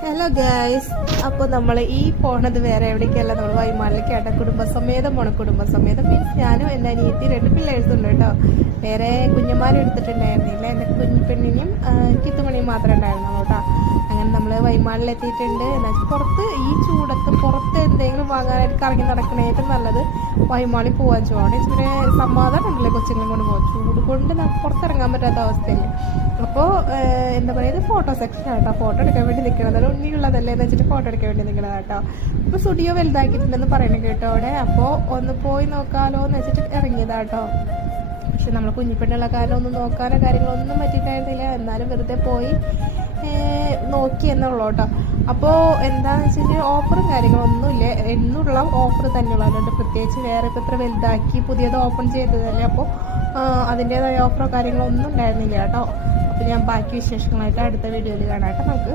Hello guys, അപ്പോൾ നമ്മൾ ഈ പോണത് വേറെ എവിടേക്കല്ല, നമ്മൾ വൈമാലിലേക്കാട്ടോ. കുടുംബസമേതം പോണം. കുടുംബസമേതം മീൻസ് ഞാനും എൻ്റെ അനിയത്തി 2 പിള്ളേഴ്സും ഉണ്ട് കേട്ടോ. വേറെ കുഞ്ഞുമാരും എടുത്തിട്ടുണ്ടായിരുന്നില്ല. എൻ്റെ കുഞ്ഞുപെണ്ണിനും കിത്തുമണിയും മാത്രമേ ഉണ്ടായിരുന്നുള്ളൂ കേട്ടോ. അങ്ങനെ നമ്മൾ വൈമാലിലെത്തിയിട്ടുണ്ട്. എന്നുവെച്ചാൽ പുറത്ത് ഈ ചൂടത്ത് പുറത്ത് എന്തെങ്കിലും വാങ്ങാനായിട്ട് കറങ്ങി നടക്കണേറ്റവും നല്ലത് വൈമാളിൽ പോകാൻ ചോദിച്ചു. പിന്നെ സമാധാനം ഉണ്ടല്ലേ കൊച്ചുങ്ങളെ കൊണ്ട് പോകാം. ചൂട് കൊണ്ട് നമുക്ക് പുറത്തിറങ്ങാൻ പറ്റാത്ത അവസ്ഥയിൽ. അപ്പോൾ എന്താ പറയുക, ഫോട്ടോ സെക്ഷൻ ആട്ടോ. ഫോട്ടോ എടുക്കാൻ വേണ്ടി നിൽക്കണത് ഉണ്ണിയുള്ളതല്ലേ എന്ന് വെച്ചിട്ട് ഫോട്ടോ എടുക്കാൻ വേണ്ടി നിൽക്കണത് കേട്ടോ. അപ്പോൾ സ്റ്റുഡിയോ വലുതാക്കിയിട്ടുണ്ടെന്ന് പറയണ കേട്ടോ അവിടെ. അപ്പോൾ ഒന്ന് പോയി നോക്കാമല്ലോ എന്ന് വെച്ചിട്ട് ഇറങ്ങിയതാട്ടോ. പക്ഷെ നമ്മൾ കുഞ്ഞിപ്പെണ്ണുള്ള കാരണം ഒന്നും നോക്കാനോ കാര്യങ്ങളൊന്നും പറ്റിയിട്ടായിരുന്നില്ല. എന്നാലും വെറുതെ പോയി നോക്കി എന്നുള്ളൂ കേട്ടോ. അപ്പോൾ എന്താണെന്ന് വെച്ച് കഴിഞ്ഞാൽ ഓഫറും കാര്യങ്ങളൊന്നുമില്ല. എന്നുള്ള ഓഫർ തന്നെയുള്ളൂ. അതുകൊണ്ട് പ്രത്യേകിച്ച് വേറെ ഇപ്പോൾ ഇത്ര വലുതാക്കി പുതിയത് ഓപ്പൺ ചെയ്തതല്ലേ. അപ്പോൾ അതിൻ്റേതായ ഓഫറോ കാര്യങ്ങളോ ഒന്നും ഉണ്ടായിരുന്നില്ല കേട്ടോ. അപ്പോൾ ഞാൻ ബാക്കി വിശേഷങ്ങളായിട്ട് അടുത്ത വീഡിയോയിൽ കാണാം കേട്ടോ നമുക്ക്.